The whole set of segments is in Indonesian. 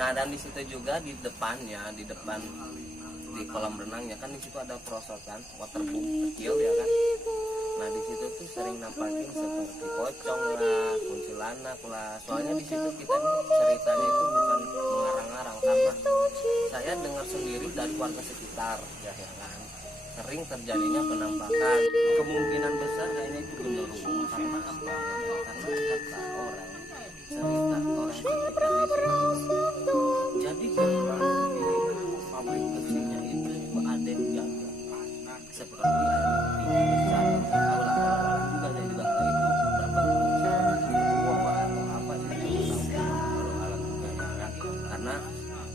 Nah, dan di situ juga di depannya, di depan di kolam renangnya kan di situ ada perosotan waterboom kecil ya kan. Nah, di situ tuh sering nampakin seperti pocong lah, kuntilanak lah. Soalnya di situ kita nih ceritanya itu bukan mengarang-arang, karena saya dengar sendiri dari warga sekitar ya kan. Sering terjadinya penampakan. Kemungkinan besar kayaknya itu genderuwo. Karena apa? Karena kata orang, cerita orang sekitar di situ. Jadi gerbang di pabrik besinya itu ada yang jaga. Seperti air tinggi besar. Tahu lah, orang juga saya juga tahu itu berbentuk seperti gua atau apa sih, kalau alat juga ya kan. Karena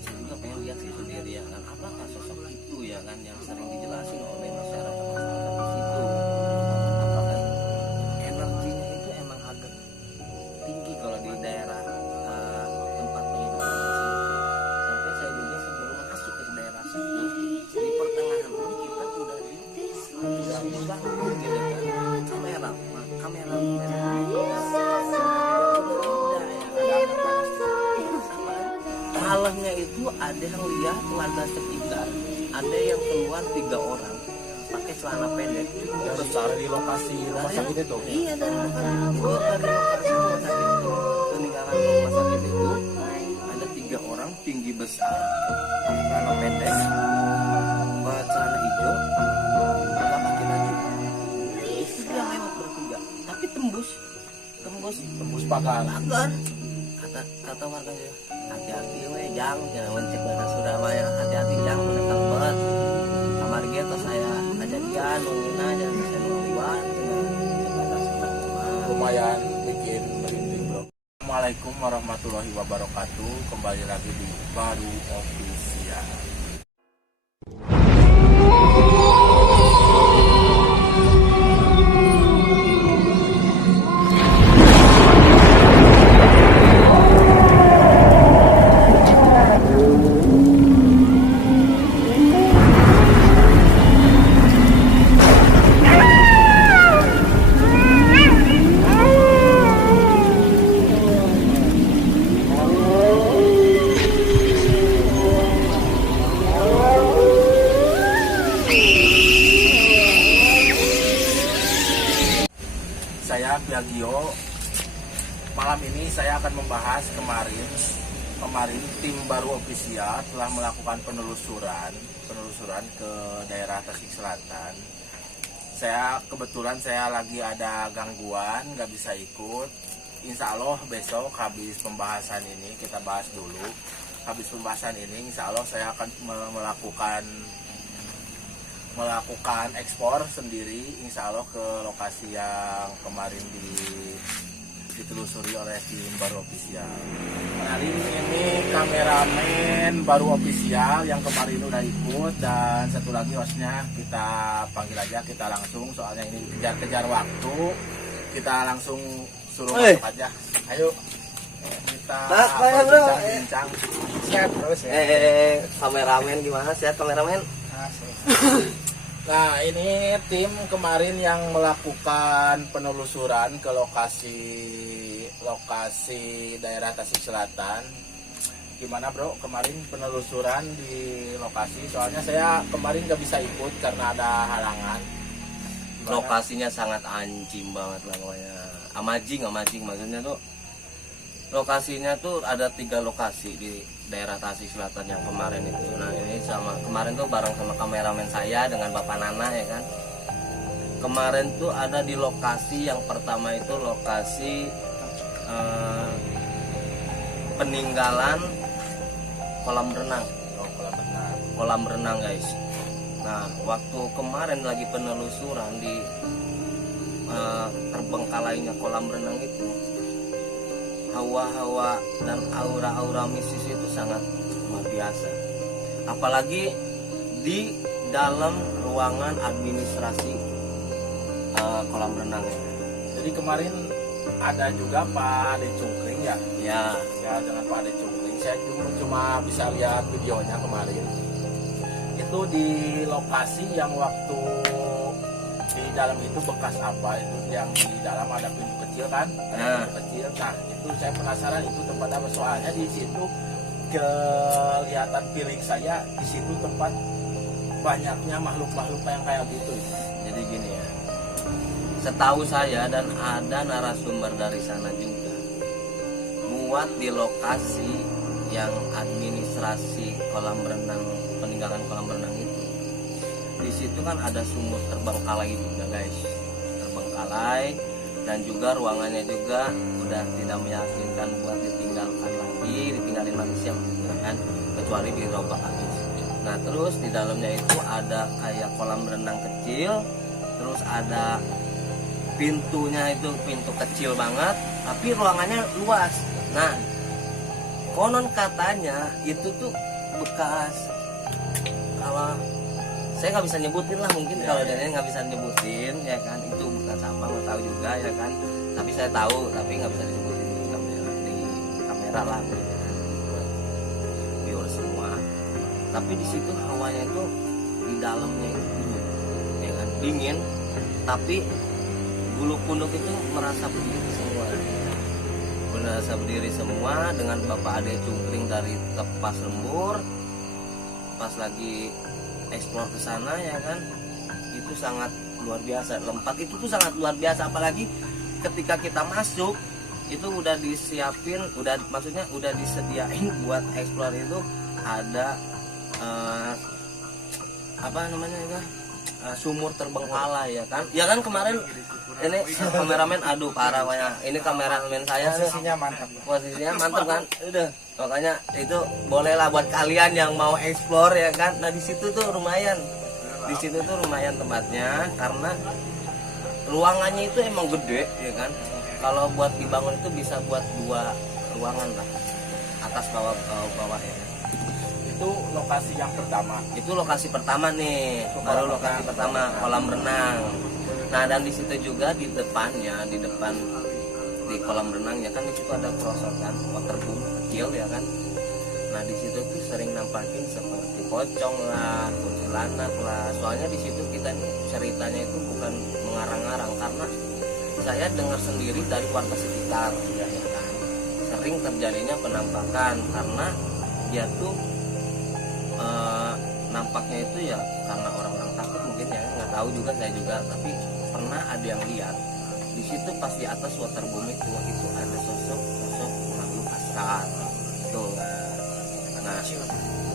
saya juga pengen lihat sih sendiri ya kan, apakah sosok itu ya kan yang sering dijelasin oleh masyarakat di situ. Apakah energinya itu emang agak tinggi kalau di daerah tempat penginapan di sini. Sampai saya juga sebelum masuk ke daerah situ, di pertengahan pun kita udah diganggu gitu kan, kamera malamnya itu ada yang lihat warga sekitar, ada yang keluar 3 orang pakai celana pendek besar di lokasi rumah sakit itu. Iya, dari lokasi rumah sakit itu, peninggalan rumah sakit itu ada 3 orang tinggi besar pakai celana pendek, celana hijau, nggak pakai baju. Itu dia lewat bertiga, tapi tembus pagar. Kata warganya, hati-hati we jang, jangan mencek bahasa Surabaya, hati-hati jang, menekan banget. Kamar gitu saya kejadian, mengina jangan bisa ngeluar, Lumayan bikin merinding bro. Assalamualaikum warahmatullahi wabarakatuh. Kembali lagi di Baru Official. Saya Biagio. Malam ini saya akan membahas kemarin tim Baru Official telah melakukan penelusuran ke daerah Tasik Selatan. Kebetulan saya lagi ada gangguan, nggak bisa ikut. Insya Allah besok habis pembahasan ini, kita bahas dulu. Habis pembahasan ini insya Allah saya akan melakukan ekspor sendiri insya Allah ke lokasi yang kemarin ditelusuri oleh tim Baru Official. Kenalin, ini kameramen Baru Official yang kemarin udah ikut, dan satu lagi hostnya kita panggil aja, kita langsung, soalnya ini kejar-kejar waktu, kita langsung suruh masuk aja. Ayo kita bincang. Sehat terus ya. Kameramen gimana? Sehat kameramen? Nah, ini tim kemarin yang melakukan penelusuran ke lokasi daerah Tasik Selatan. Gimana bro, kemarin penelusuran di lokasi? Soalnya saya kemarin nggak bisa ikut karena ada halangan. Gimana? Lokasinya sangat anjing banget lah pokoknya. Amazing maksudnya tuh. Lokasinya tuh ada 3 lokasi di daerah Tasik Selatan yang kemarin itu. Nah, ini kemarin tuh bareng sama kameramen saya dengan Bapak Nana ya kan. Kemarin tuh ada di lokasi yang pertama itu lokasi peninggalan kolam renang. Kolam renang guys. Nah, waktu kemarin lagi penelusuran di terbengkalainya kolam renang itu, hawa-hawa dan aura-aura mistis itu sangat luar biasa. Apalagi di dalam ruangan administrasi kolam renang. Jadi kemarin ada juga Pak Ade Cungkring ya? Ya, dengan Pak Ade Cungkring. Saya cuma bisa lihat videonya kemarin. Itu di lokasi yang waktu di dalam itu bekas apa? Itu yang di dalam ada pintu kecil kan? Pintu kecil. Nah, itu saya penasaran itu tempat apa, soalnya di situ kelihatan feeling saya di situ tempat banyaknya makhluk-makhluk yang kayak gitu. Jadi gini ya, setahu saya dan ada narasumber dari sana juga, buat di lokasi yang administrasi kolam renang, peninggalan kolam renang itu, di situ kan ada sumur terbengkalai juga guys, terbengkalai, dan juga ruangannya juga udah tidak meyakinkan buat ditinggalin manusia kan, kecuali dirobak habis. Nah terus di dalamnya itu ada kayak kolam renang kecil, terus ada pintunya itu pintu kecil banget, tapi ruangannya luas. Nah konon katanya itu tuh bekas, kalau saya nggak bisa nyebutin lah, mungkin kalau dia nggak bisa nyebutin ya kan, itu bekas apa nggak tahu juga ya kan, tapi saya tahu, tapi nggak bisa disebutin di kamera lah buat viewer semua. Tapi di situ hawanya itu di dalamnya itu dingin, ya kan, dingin, tapi bulu kunduk itu merasa berdiri semua dengan Bapak Ade Cungkring dari Tepas Lembur. Pas lagi eksplor ke sana ya kan, itu sangat luar biasa. Tempat itu tuh sangat luar biasa, apalagi ketika kita masuk itu udah disiapin, udah disediain buat eksplor itu ada apa namanya itu, sumur terbengkalai ya kan kemarin ini kameramen, aduh parah banyak ini kameramen saya posisinya mantap kan, udah makanya itu bolehlah buat kalian yang mau eksplor ya kan. Nah di situ tuh lumayan tempatnya, karena ruangannya itu emang gede ya kan, kalau buat dibangun itu bisa buat 2 ruangan lah, atas bawah ya. Itu lokasi yang pertama. Itu lokasi pertama nih, baru lokasi pertama kolam renang. Nah dan di situ juga di depan di kolam renangnya kan, di situ ada perosotan waterboom kecil ya kan. Nah di situ tuh sering nampakin seperti pocong lah, kuntilanak lah. Soalnya di situ kita nih ceritanya itu bukan mengarang-arang, karena saya dengar sendiri dari warga sekitar ya kan. Sering terjadinya penampakan karena dia tuh nampaknya itu ya karena orang-orang takut mungkin ya, nggak tahu juga saya juga, tapi pernah ada yang lihat di situ pas di atas waterboom itu ada sosok makhluk kasar tuh. Nah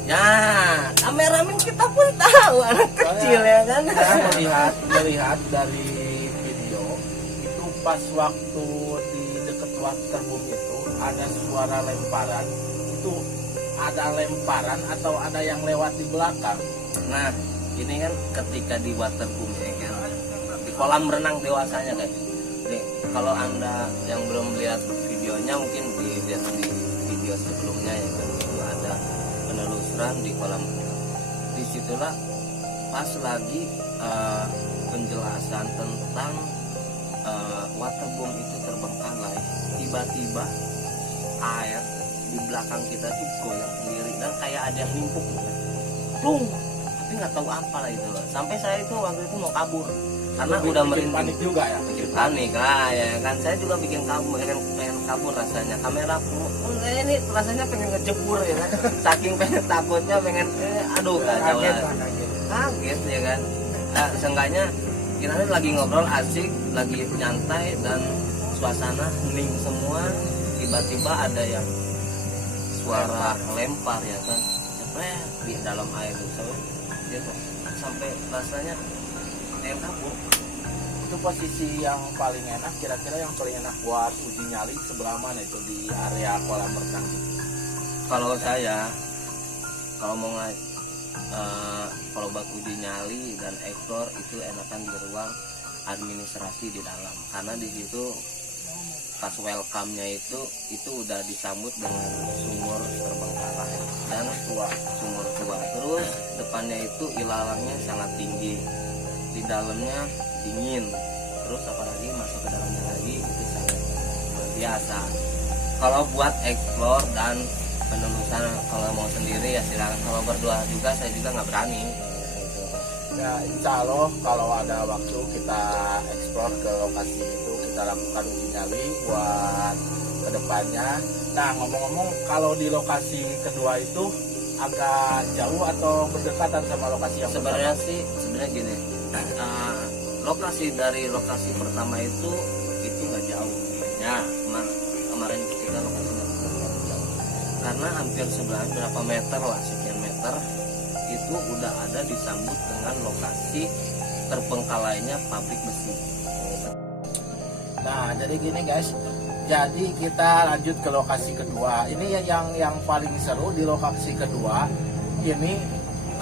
ya kameramen kita pun tahu anak kecil ya kan. Saya melihat dari video itu pas waktu di dekat waterboom itu ada suara lemparan, itu ada lemparan atau ada yang lewat di belakang. Nah ini kan ketika di waterboom ya kan, di kolam renang dewasanya guys. Nih kalau anda yang belum lihat videonya mungkin dilihat di video sebelumnya ya kan, itu ada penelusuran di kolam. Disitulah pas lagi penjelasan tentang waterboom itu terbengkalai, tiba-tiba air di belakang kita tuh goyang sendiri dan kayak ada yang nimpuk plung, tapi nggak tahu apa lah itu. Sampai saya itu waktu itu mau kabur karena udah merinding, panik juga ya, bikin panik lah ya kan. Saya juga bikin kabur, pengen kabur rasanya. Kamera saya ini rasanya pengen ngejebur ya kan, saking pengen takutnya, pengen aduh kaget ya kan. Nah, seenggaknya kita lagi ngobrol asik, lagi nyantai dan suasana hening semua, tiba-tiba ada yang suara lempar ya kan, di dalam air itu sampai rasanya air kabur. Itu posisi yang paling enak, kira-kira yang paling enak buat uji nyali sebelah mana itu di area kolam renang? Kalau saya kalau buat uji nyali dan ekspor itu enakan di ruang administrasi di dalam, karena di situ pas welcome-nya itu udah disambut dengan sumur terbengkalai dan sumur tua. Terus depannya itu ilalangnya sangat tinggi, di dalamnya dingin. Terus apalagi masuk ke dalamnya lagi itu sangat luar biasa. Kalau buat explore dan penelusuran kalau mau sendiri ya silakan. Kalau berdua juga saya juga nggak berani. Ya insya Allah kalau ada waktu kita eksplor ke lokasi itu, kita lakukan uji nyali buat ke depannya. Nah, ngomong-ngomong, kalau di lokasi kedua itu agak jauh atau berdekatan sama lokasi yang Sebenarnya gini, lokasi dari lokasi pertama itu nggak jauh ya. Kemarin kita lokasinya jauh karena hampir sebelah berapa meter lah, sekian meter itu udah ada disambut dengan lokasi terbengkalainya pabrik besi. Nah, jadi gini guys, jadi kita lanjut ke lokasi kedua. Ini yang paling seru di lokasi kedua. Ini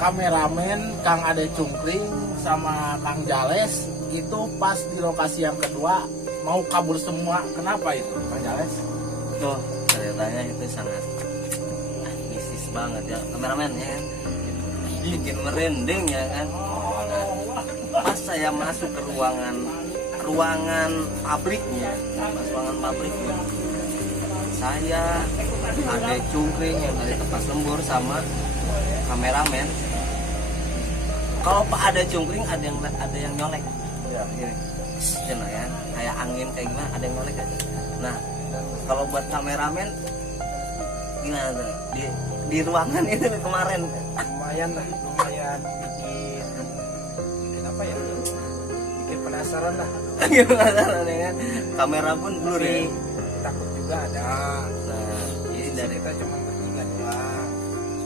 kameramen Kang Ade Cungkring sama Kang Jales itu pas di lokasi yang kedua mau kabur semua. Kenapa itu, Kang Jales? Tuh ceritanya itu sangat mistis banget ya, kameramen ya kan? Bikin merinding ya kan. Pas saya masuk ke ruangan pabriknya, saya ada Cungkring yang dari Tepas Lembur sama kameramen. Kalau Pak ada Cungkring ada yang nyolek, Ya. gini, ya, kayak angin kayak gimana, ada yang nyolek aja. Nah, kalau buat kameramen gimana tuh? Di ruangan itu kemarin lumayan bikin apa ya, bikin penasaran lah, gimana ya kan? Kamera pun blur ya. takut juga ada. Nah, ini dari Kita cuma bertiga doang.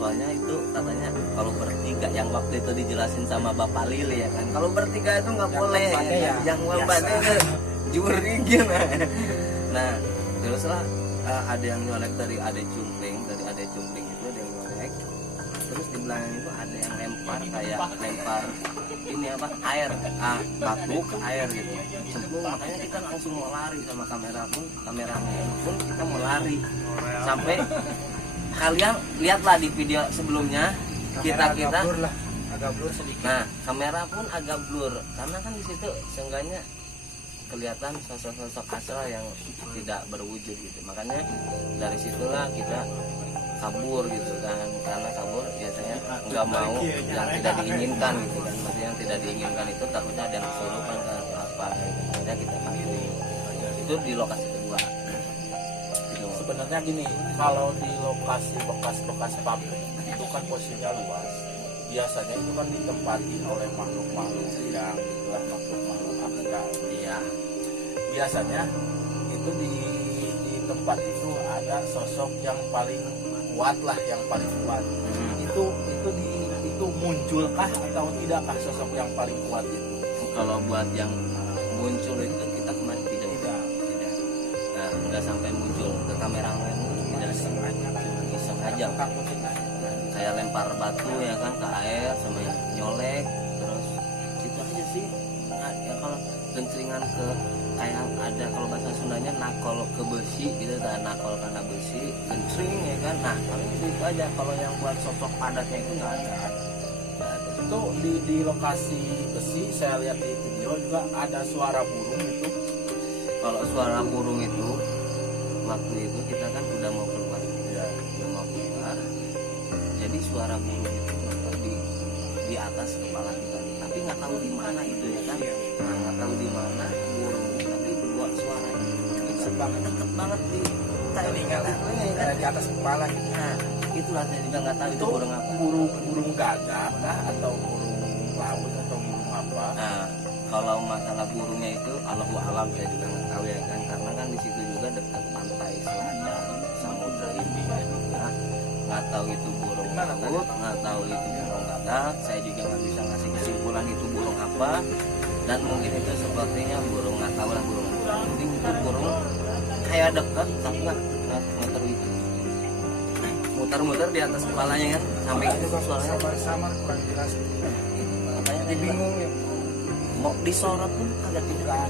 soalnya itu katanya kalau bertiga yang waktu itu dijelasin sama Bapak Lili ya kan, kalau bertiga itu nggak Yang boleh keempatnya ya yang biasa. keempatnya itu juri gitu. Nah teruslah ada yang nyolek dari Ade Cungkring itu ada yang nyolek. Terus di belakang itu ada yang lempar ini apa, air, batu ke air gitu, cemplung. Makanya kita langsung mau lari sama kameramen pun kita mau lari. Sampai kalian lihatlah di video sebelumnya Kamera kita agak blur sedikit. nah kamera pun agak blur karena kan di situ seenggaknya kelihatan sosok-sosok asal yang tidak berwujud gitu. Makanya dari situlah kita kabur gitu kan, karena kabur biasanya nggak mau yang tidak diinginkan gitu kan. Maksudnya yang tidak diinginkan itu takutnya ada yang kesurupan kan atau apa gitu. Makanya kita kabur. Itu di lokasi kedua gitu. Sebenarnya gini, kalau di lokasi bekas pabrik itu kan posisinya luas. Biasanya itu kan ditempati oleh makhluk-makhluk yang itulah makhluk-makhluk astral. Iya. Biasanya itu di tempat itu ada sosok yang paling kuat lah, yang paling kuat. Itu munculkah atau tidakkah sosok yang paling kuat itu? Kalau buat yang muncul itu kita kemarin tidak. Nah, nggak sampai muncul ke kameramen, tidak sengaja. Saya lempar batu ya kan ke air sama nyolek, terus itu aja sih. Nah, ya kalau gencringan ke kayak ada, kalau bahasa Sundanya nakol ke besi gitu, ada nakol karena besi gencring ya kan. Nah kalau itu aja, kalau yang buat sosok padatnya itu nggak ada. Itu di lokasi besi saya lihat di video juga ada suara burung itu. Kalau suara burung itu waktu itu kita kan udah mau keluar ya, jadi suara burung itu di atas kepala kita, tapi nggak tahu di mana itu ya kan. Nah, nggak tahu di mana burung, tapi buat suaranya deket banget di Telinga lah, kan. di atas kepala gitu. Nah itulah saya juga nggak tahu itu burung apa. Burung gagak kah atau burung laut atau burung apa? Nah, kalau masalah burungnya itu Allahu alam, saya juga nggak tahu ya kan, karena kan di situ juga dekat pantai selatan Samudra Hindia juga. Nggak tahu itu burung laut, nggak tahu itu burung gagak. Saya juga nggak bisa ngasih kesimpulan itu burung apa, dan mungkin itu sepertinya burung, nggak tahu lah burung apa. Mungkin itu burung kayak dekat tapi nggak muter gitu, muter-muter di atas kepalanya kan, sampai itu suaranya Samar-samar kurang jelas. makanya Jadi bingung ya. mau disorot pun agak tidak.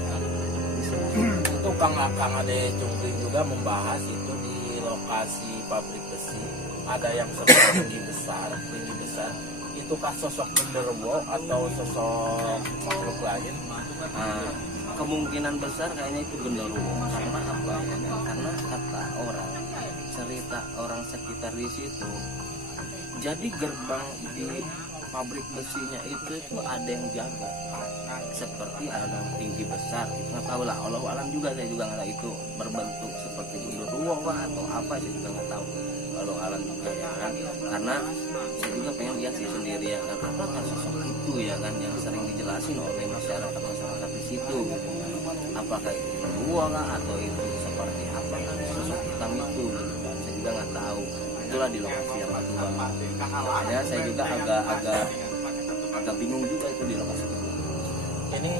Itu Kang Ade Cungkring juga membahas itu di lokasi pabrik besi ada yang seperti tinggi besar. Itukah sosok genderuwo atau sosok makhluk lain? Nah, kemungkinan besar kayaknya itu genderuwo. Karena apa? Karena kata orang, cerita orang sekitar di situ. Jadi gerbang di pabrik besinya itu tuh ada yang jaga, seperti ada yang tinggi besar, nggak tahu lah, Allah alam juga, saya juga nggak tahu itu berbentuk seperti genderuwo atau apa, saya juga nggak tahu, Allah alam juga ya kan, karena saya juga pengen lihat sih sendiri ya kan, apakah sosok itu ya kan yang sering dijelasin oleh masyarakat di situ gitu kan, apakah itu genderuwo atau itu seperti apa kan sosok hitam itu gitu kan, saya juga nggak tahu. Itulah di lokasi yang kedua, makanya saya juga agak bingung juga itu di lokasi kedua. Ini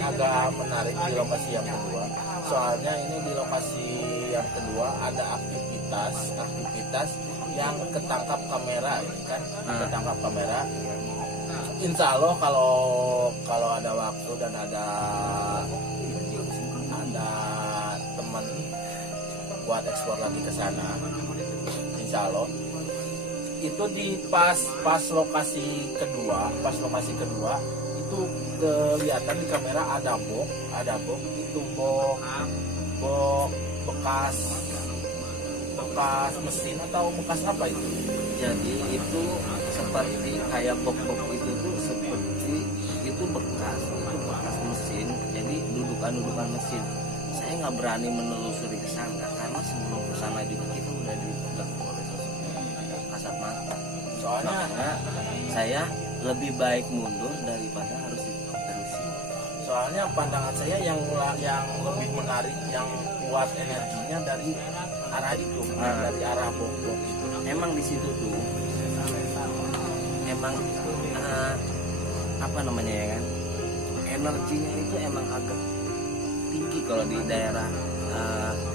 agak menarik di lokasi yang kedua. Soalnya ini di lokasi yang kedua ada aktivitas yang ketangkap kamera, ini kan ketangkap kamera. Insya Allah kalau ada waktu dan ada teman buat ekspor lagi ke sana, insya Allah itu di pas lokasi kedua itu kelihatan di kamera ada bok itu bok bekas mesin atau bekas apa itu. Jadi itu seperti kayak bok-bok itu tuh seperti itu bekas mesin, jadi dudukan mesin. Saya nggak berani menelusuri ke sana karena sebelum ke sana juga kita udah dipegang oleh sosok kasat mata. Soalnya saya lebih baik mundur daripada harus diterusin. Soalnya pandangan saya yang lebih menarik, yang kuat energinya dari arah itu, dari arah bok-bok itu. Emang di situ tuh, emang apa namanya ya kan? Energinya itu emang agak tinggi kalau di daerah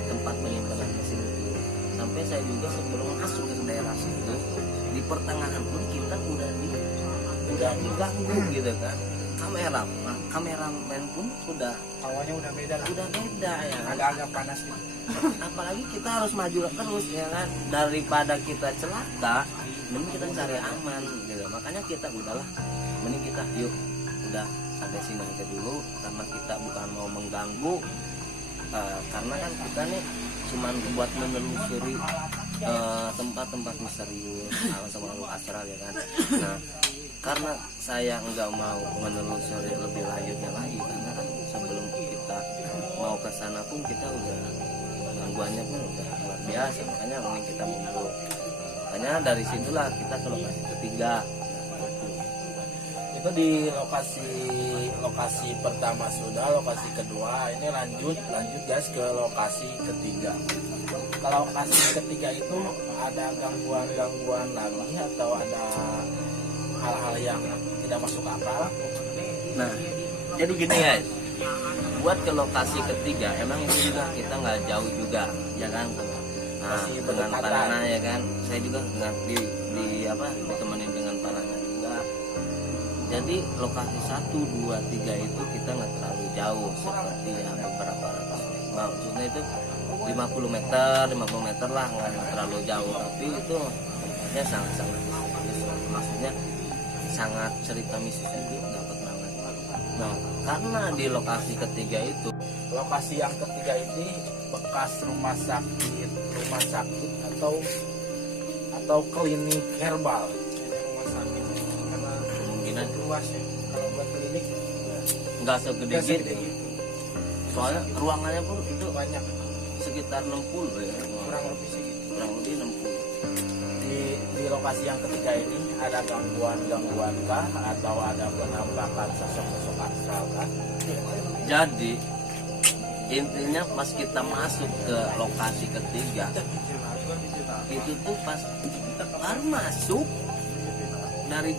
tempat penyimpanan mesin itu. Sampai saya juga sebelum masuk ke daerah situ, di pertengahan pun kita udah diganggu gitu kan. Kameramen pun sudah Awalnya udah beda lah. ya kan. Agak-agak panas gitu. Apalagi kita harus maju terus ya kan, daripada kita celaka mending kita cari aman gitu. Makanya kita udahlah, mending kita yuk udah sampai sini aja dulu, karena kita bukan mau mengganggu, karena kan kita nih cuman buat menelusuri tempat-tempat misterius alam sama astral ya kan. Nah, karena saya nggak mau menelusuri lebih lanjutnya lagi, karena kan sebelum kita mau ke sana pun kita udah gangguannya pun udah luar biasa, makanya mending kita mundur. Makanya dari situlah kita ke lokasi ketiga. Itu di lokasi pertama sudah, lokasi kedua ini lanjut guys ke lokasi ketiga. Kalau lokasi ketiga itu ada gangguan lagi atau ada hal-hal yang tidak masuk akal? Nah, jadi gini guys, buat ke lokasi ketiga emang itu juga kita nggak jauh juga ya kan, Masih dengan berdekatan. Panana ya kan, saya juga nggak ditemenin dengan Panana juga. Jadi lokasi 1, 2, 3 itu kita nggak terlalu jauh seperti ya beberapa maksudnya itu 50 meter lah, nggak terlalu jauh, tapi itu tempatnya sangat maksudnya sangat cerita mistisnya itu dapat banget. Nah, karena di lokasi ketiga itu, Lokasi yang ketiga ini bekas rumah sakit atau klinik herbal. Rumah sakit karena kemungkinan luas ya. Kalau buat klinik nggak segede nggak gitu. segede gitu. Soalnya ruangannya pun itu Banyak, sekitar 60 ya, kurang lebih segitu. kurang lebih 60. Di lokasi yang ketiga ini ada gangguan kah atau ada penampakan sosok astral kah? Jadi intinya pas kita masuk ke lokasi ketiga itu tuh pas baru masuk dari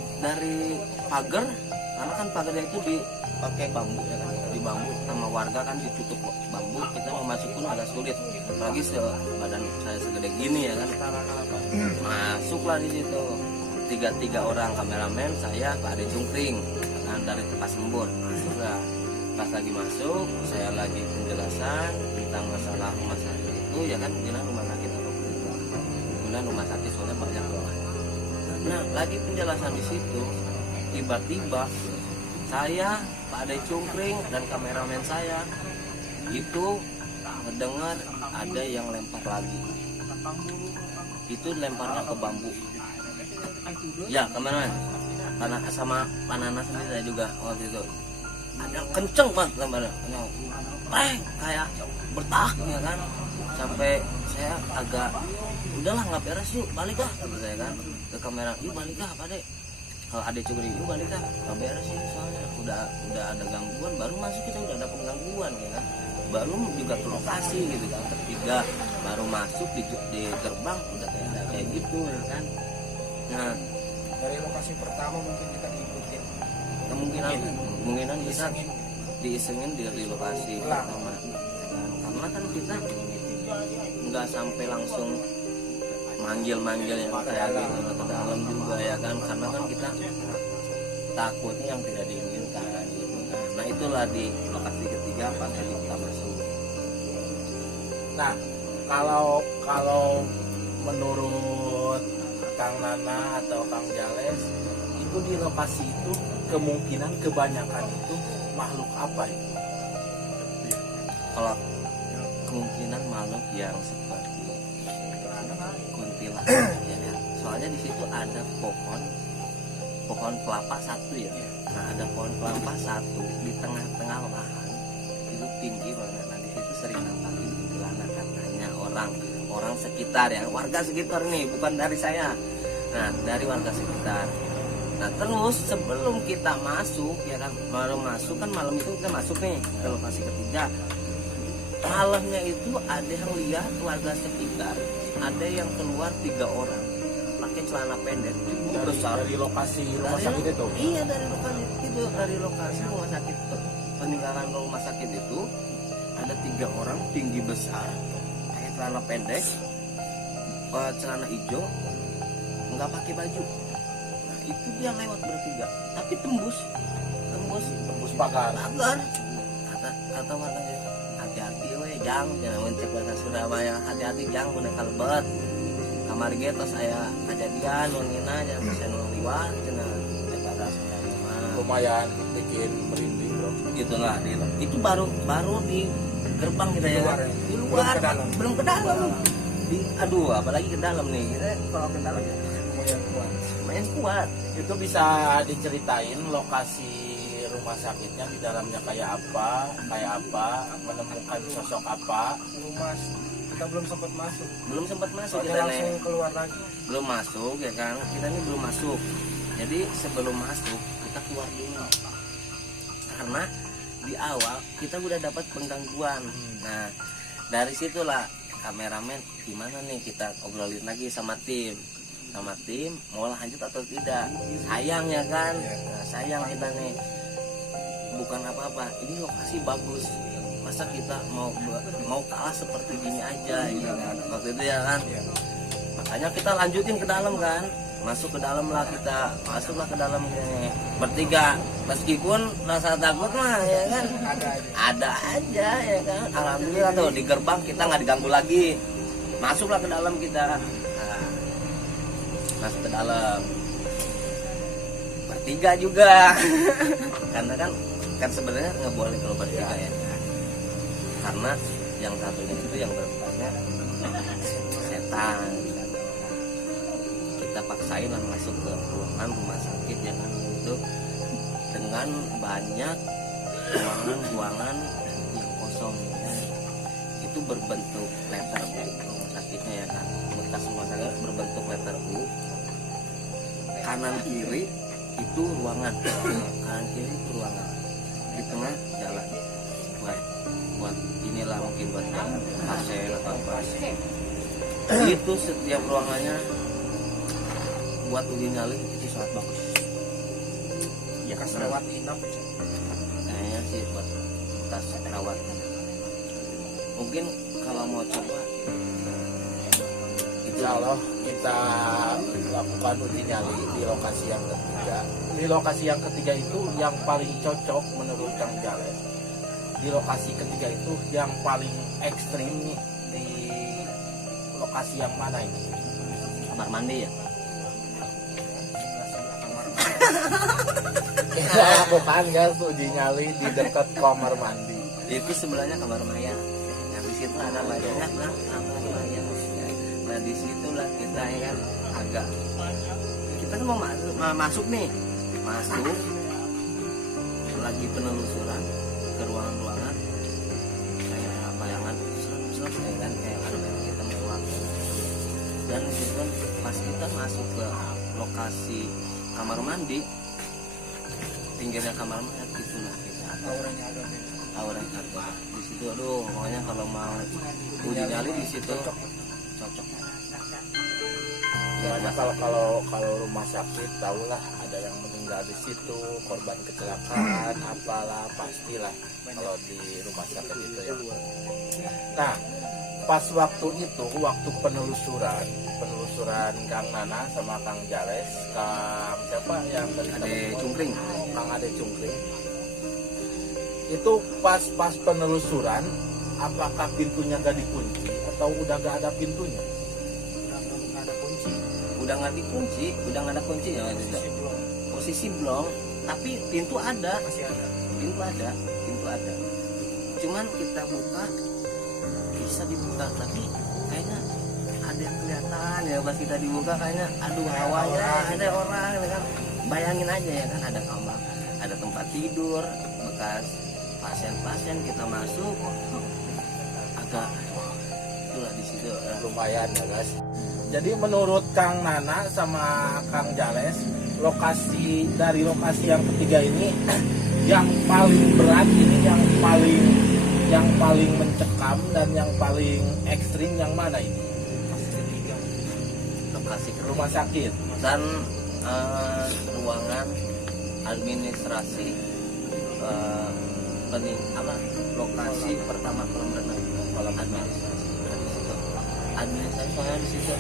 pagar, karena kan pagarnya itu dipakai bambu ya kan, di bambu sama warga kan ditutup bambu, kita mau masuk pun agak sulit, apalagi badan saya segede gini ya kan. Masuklah di situ tiga orang kameramen, saya Pak Ade Cungkring kan dari Pas Lembur. Masuklah, pas lagi masuk saya lagi penjelasan tentang masalah rumah sakit itu ya kan, bilang rumah sakit apa kemudian rumah sakit soalnya banyak banget. Nah, lagi penjelasan di situ tiba-tiba saya Pak Ade Cungkring dan kameramen saya itu mendengar ada yang lempar lagi. Itu lemparnya ke bambu. Ya, kameramen. sama Panana sendiri juga waktu itu ada kenceng banget gambarnya, kayak bertak ya kan, sampai saya agak udahlah nggak beres yuk balik lah kata saya kan ke kamera, yuk balik lah Pak Dek, kalau ada curi yuk balik lah nggak beres ini soalnya udah ada gangguan, baru masuk kita udah ada penggangguan ya kan, baru juga ke lokasi gitu kan, ketiga baru masuk di gerbang udah kayak gitu ya kan. Nah Dari lokasi pertama mungkin kita ikutin. kemungkinan bisa diisengin di lokasi pertama, karena kan kita nggak sampai langsung manggil yang kayak gitu ke dalam juga ya kan, karena kan kita takutnya yang tidak diinginkan gitu. Nah itulah di lokasi ketiga pas kita masuk. Nah, kalau menurut Kang Nana atau Kang Jales itu di lokasi itu kemungkinan kebanyakan itu makhluk apa itu? Kalau kemungkinan makhluk yang seperti kuntilanak ya kan? Soalnya di situ ada pohon kelapa satu ya. Nah ada pohon kelapa satu di tengah-tengah lahan itu tinggi banget. Nah di situ sering nampakin kuntilanak katanya orang sekitar ya, warga sekitar nih, bukan dari saya. Nah dari warga sekitar. Nah terus sebelum kita masuk ya kan, baru masuk kan malam itu kita masuk nih ke lokasi ketiga. Malamnya itu ada yang lihat warga sekitar, ada yang keluar 3 orang pakai celana pendek besar dari lokasi rumah sakit itu. Iya dari lokasi itu, dari lokasi rumah sakit peninggalan rumah sakit itu ada 3 orang tinggi besar pakai celana pendek, celana hijau, nggak pakai baju. Nah itu dia lewat bertiga, tapi tembus pagar. Kata warganya, hati-hati we jang, jangan mencek bahasa Surabaya, hati-hati jang bener kalbet. Kamar gitu saya kejadian nungina jangan bisa liwat cenah daripada saya Lumayan bikin merinding bro. gitulah itu baru di gerbang kita ya, di luar belum ke dalam. Aduh apalagi ke dalam nih, kita kalau ke dalam ya lumayan kuat. Itu bisa diceritain lokasi rumah sakitnya di dalamnya kayak apa, menemukan sosok apa. Kita belum sempat masuk. Kita Langsung keluar lagi. belum masuk ya kan, kita ini belum masuk. Jadi sebelum masuk kita keluar dulu, karena di awal kita udah dapat penggangguan. Nah dari situlah kameramen gimana nih, kita obrolin lagi sama tim mau lanjut atau tidak. Sayang ya kan, nah, sayang kita nih, bukan apa-apa, ini lokasi bagus, masa kita mau kalah seperti gini aja gitu kan waktu itu ya kan. Makanya kita lanjutin ke dalam kan, masuklah ke dalam gini bertiga, meskipun rasa takut mah ya kan ada aja ya kan. Alhamdulillah tuh di gerbang kita nggak diganggu lagi, masuklah ke dalam kita. Masuk ke dalam bertiga juga karena kan sebenarnya nggak boleh kalau bertiga ya, karena yang satunya itu yang bertanya setan. Kita paksain lah masuk ke ruangan rumah sakit ya kan, itu dengan banyak ruangan yang kosong ya. Itu berbentuk letter U rumah sakitnya ya kan, bekas rumah sakit berbentuk letter U. Kanan kiri itu ruangan, di tengah jalan buat inilah mungkin buat pasien atau apa. Itu setiap ruangannya buat uji nyali itu sangat bagus Ya kan lewat inap. kayaknya sih buat tas rawat. Mungkin kalau mau coba Insya Allah kita lakukan uji nyali di lokasi yang ketiga. Di lokasi yang ketiga itu yang paling cocok menurut Kang Jales. Di lokasi ketiga itu yang paling ekstrim nih, di lokasi yang mana ini? kamar mandi ya. Kita lakukan guys uji nyali di dekat kamar mandi. Itu sebelahnya kamar maya. Nah di situ ada banyak lah kamar maya. Nah disitulah kita ya kan agak, kita kan mau masuk nih, masuk lagi penelusuran ke ruangan-ruangan kayak bayangan serem ya kan, kayak ada yang kita melewat. Dan itu kan pas kita masuk ke lokasi kamar mandi, pinggirnya kamar mandi itulah kita Auranya ada. auranya ada di situ. Aduh, pokoknya kalau mau uji nyali di situ cocok. Soalnya kalau rumah sakit tahulah ada yang meninggal di situ, korban kecelakaan apalah pastilah kalau di rumah sakit itu ya. Nah, pas waktu itu waktu penelusuran Kang Nana sama Kang Jales, Kang siapa yang tadi Ada cungkring. Kang Ade Cungkring. Itu pas penelusuran apakah pintunya gak dikunci atau udah gak ada pintunya? Nggak ada kunci. Udah nggak dikunci, udah nggak ada kunci ya itu. Posisi belum. Posisi belum, tapi pintu ada, Masih ada. pintu ada. Cuman kita buka, bisa dibuka, tapi kayaknya ada yang kelihatan ya pas kita dibuka, kayaknya aduh hawanya ada orang ya kan. Bayangin aja ya kan, ada kamar, ada tempat tidur bekas pasien kita masuk, agak itulah di situ. Lumayan ya guys. Jadi menurut Kang Nana sama Kang Jales, dari lokasi yang ketiga ini yang paling berat ini, yang paling mencekam dan yang paling ekstrim yang mana ini? Lokasi Rumah sakit. dan ruangan administrasi lokasi pertama kolam renang, kolam administrasi soalnya di situ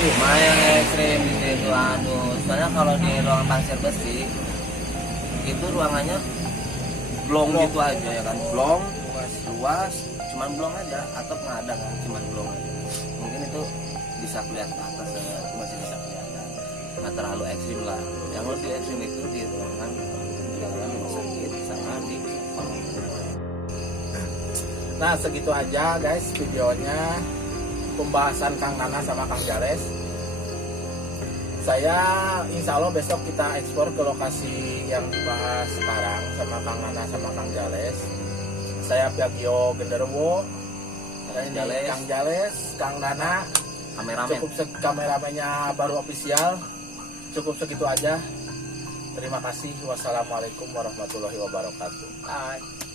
lumayan ekstrim di situ. Aduh, soalnya kalau di ruangan pasir besi itu ruangannya blong gitu aja ya kan, blong luas, cuman blong aja, atap nggak ada kan, cuman blong aja. Mungkin itu bisa kelihatan atas, masih bisa kelihatan, nggak terlalu ekstrim lah. Yang lebih ekstrim itu di ruangan rumah sakit sama di kolam renang. Nah segitu aja guys videonya, pembahasan Kang Nana sama Kang Jales. Saya insya Allah besok kita ekspor ke lokasi yang dibahas sekarang sama Kang Nana sama Kang Jales. Saya Bagio Genderuwo, Kang Jales, Kang Nana, Kameramen. kameramennya baru official. Cukup segitu aja. Terima kasih. Wassalamualaikum warahmatullahi wabarakatuh. Bye.